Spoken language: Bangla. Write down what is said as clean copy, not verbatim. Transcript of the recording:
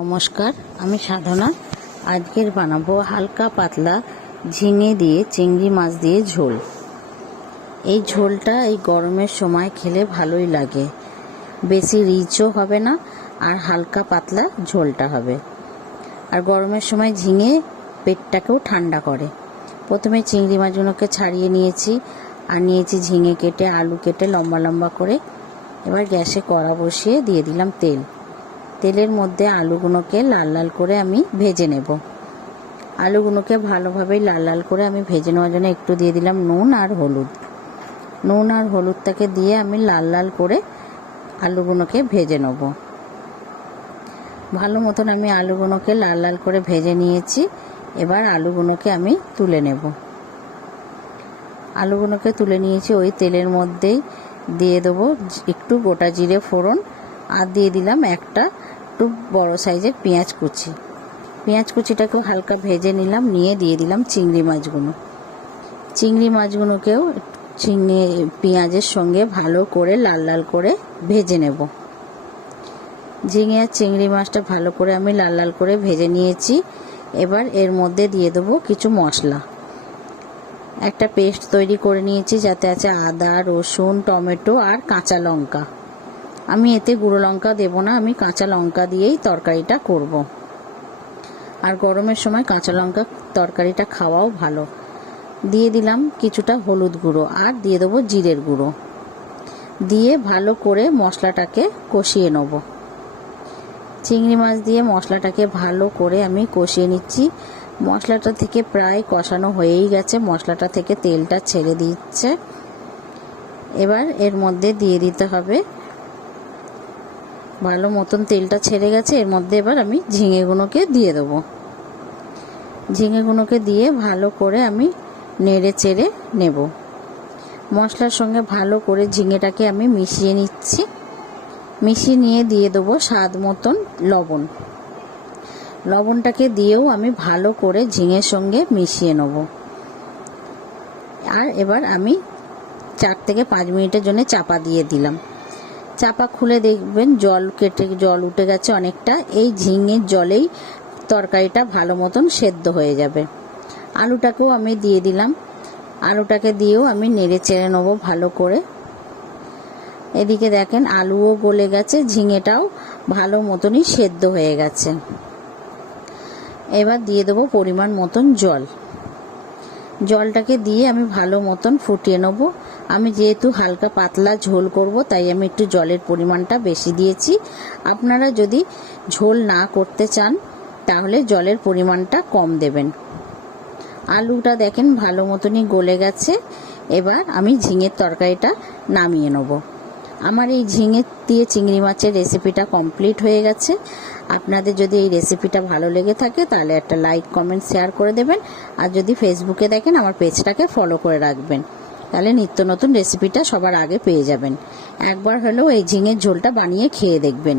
নমস্কার, আমি সাধনা। আজকের বানাবো হালকা পাতলা ঝিঙে দিয়ে চিংড়ি মাছ দিয়ে ঝোল। এই ঝোলটা এই গরমের সময় খেলে ভালোই লাগে, বেশি রিচও হবে না আর হালকা পাতলা ঝোলটা হবে। আর গরমের সময় ঝিঙে পেটটাকেও ঠান্ডা করে। প্রথমে চিংড়ি মাছগুলোকে ছাড়িয়ে নিয়েছি আর নিয়েছি ঝিঙে কেটে, আলু কেটে লম্বা লম্বা করে। এবার গ্যাসে কড়া বসিয়ে দিয়ে দিলাম তেল। তেলের মধ্যে আলুগুলোকে লাল লাল করে আমি ভেজে নেব। আলুগুলোকে ভালোভাবে লাল লাল করে আমি ভেজে নেওয়ার জন্য একটু দিয়ে দিলাম নুন আর হলুদ। নুন আর হলুদটাকে দিয়ে আমি লাল লাল করে আলুগুলোকে ভেজে নেব। ভালো মতন আমি আলুগুলোকে লাল লাল করে ভেজে নিয়েছি। এবার আলুগুলোকে আমি তুলে নেব। আলুগুলোকে তুলে নিয়েছি। ওই তেলের মধ্যেই দিয়ে দেবো একটু গোটা জিরে ফোড়ন আর দিয়ে দিলাম একটা একটু বড় সাইজের পেঁয়াজ কুচি। পেঁয়াজ কুচিটাকেও হালকা ভেজে নিলাম, নিয়ে দিয়ে দিলাম চিংড়ি মাছগুলো। চিংড়ি মাছগুলোকেও পেঁয়াজের সঙ্গে ভালো করে লাল লাল করে ভেজে নেব। ঝিঙে আর চিংড়ি মাছটা ভালো করে আমি লাল লাল করে ভেজে নিয়েছি। এবার এর মধ্যে দিয়ে দেবো কিছু মশলা। একটা পেস্ট তৈরি করে নিয়েছি, যাতে আছে আদা, রসুন, টমেটো আর কাঁচা লঙ্কা। আমি এতে গুঁড়ো লঙ্কা দেবো না, আমি কাঁচা লঙ্কা দিয়েই তরকারিটা করব। আর গরমের সময় কাঁচা লঙ্কা তরকারিটা খাওয়াও ভালো। দিয়ে দিলাম কিছুটা হলুদ গুঁড়ো আর দিয়ে দেবো জিরের গুঁড়ো। দিয়ে ভালো করে মশলাটাকে কষিয়ে নেব। চিংড়ি মাছ দিয়ে মশলাটাকে ভালো করে আমি কষিয়ে নিচ্ছি। মশলাটা থেকে প্রায় কষানো হয়েই গেছে, মশলাটা থেকে তেলটা ছেড়ে দিচ্ছে। এবার এর মধ্যে দিয়ে দিতে হবে, ভালো মতন তেলটা ছেড়ে গেছে, এর মধ্যে এবার আমি ঝিঙেগুলোকে দিয়ে দেবো। ঝিঙেগুলোকে দিয়ে ভালো করে আমি নেড়ে চেড়ে নেব। মশলার সঙ্গে ভালো করে ঝিঙেটাকে আমি মিশিয়ে নিচ্ছি। মিশিয়ে নিয়ে দিয়ে দেবো স্বাদ মতন লবণ। লবণটাকে দিয়েও আমি ভালো করে ঝিঙের সঙ্গে মিশিয়ে নেব। আর এবার আমি 4 থেকে 5 মিনিটের জন্য চাপা দিয়ে দিলাম। চাপা খুলে দেখবেন জল উঠে গেছে অনেকটা। এই ঝিঙের জলেই তরকারিটা ভালো মতন সেদ্ধ হয়ে যাবে। আলুটাকেও আমি দিয়ে দিলাম। আলুটাকে দিয়েও আমি নেড়ে চেড়ে নেবো ভালো করে। এদিকে দেখেন আলুও গলে গেছে, ঝিঙেটাও ভালো মতনই সেদ্ধ হয়ে গেছে। এবার দিয়ে দেবো পরিমাণ মতন জল। জলটাকে দিয়ে আমি ভালো মতন ফুটিয়ে নেব। আমি যেহেতু হালকা পাতলা ঝোল করব, তাই আমি একটু জলের পরিমাণটা বেশি দিয়েছি। আপনারা যদি ঝোল না করতে চান তাহলে জলের পরিমাণটা কম দেবেন। আলুটা দেখেন ভালো মতনই গলে গেছে। এবার আমি ঝিঙের তরকারিটা নামিয়ে নেব। আমার এই ঝিঙে দিয়ে চিংড়ি মাছের রেসিপিটা কমপ্লিট হয়ে গেছে। আপনাদের যদি এই রেসিপিটা ভালো লেগে থাকে তাহলে একটা লাইক, কমেন্ট, শেয়ার করে দেবেন। আর যদি ফেসবুকে দেখেন আমার পেজটাকে ফলো করে রাখবেন, তাহলে নিত্য নতুন রেসিপিটা সবার আগে পেয়ে যাবেন। একবার হলেও এই ঝিঙের ঝোলটা বানিয়ে খেয়ে দেখবেন।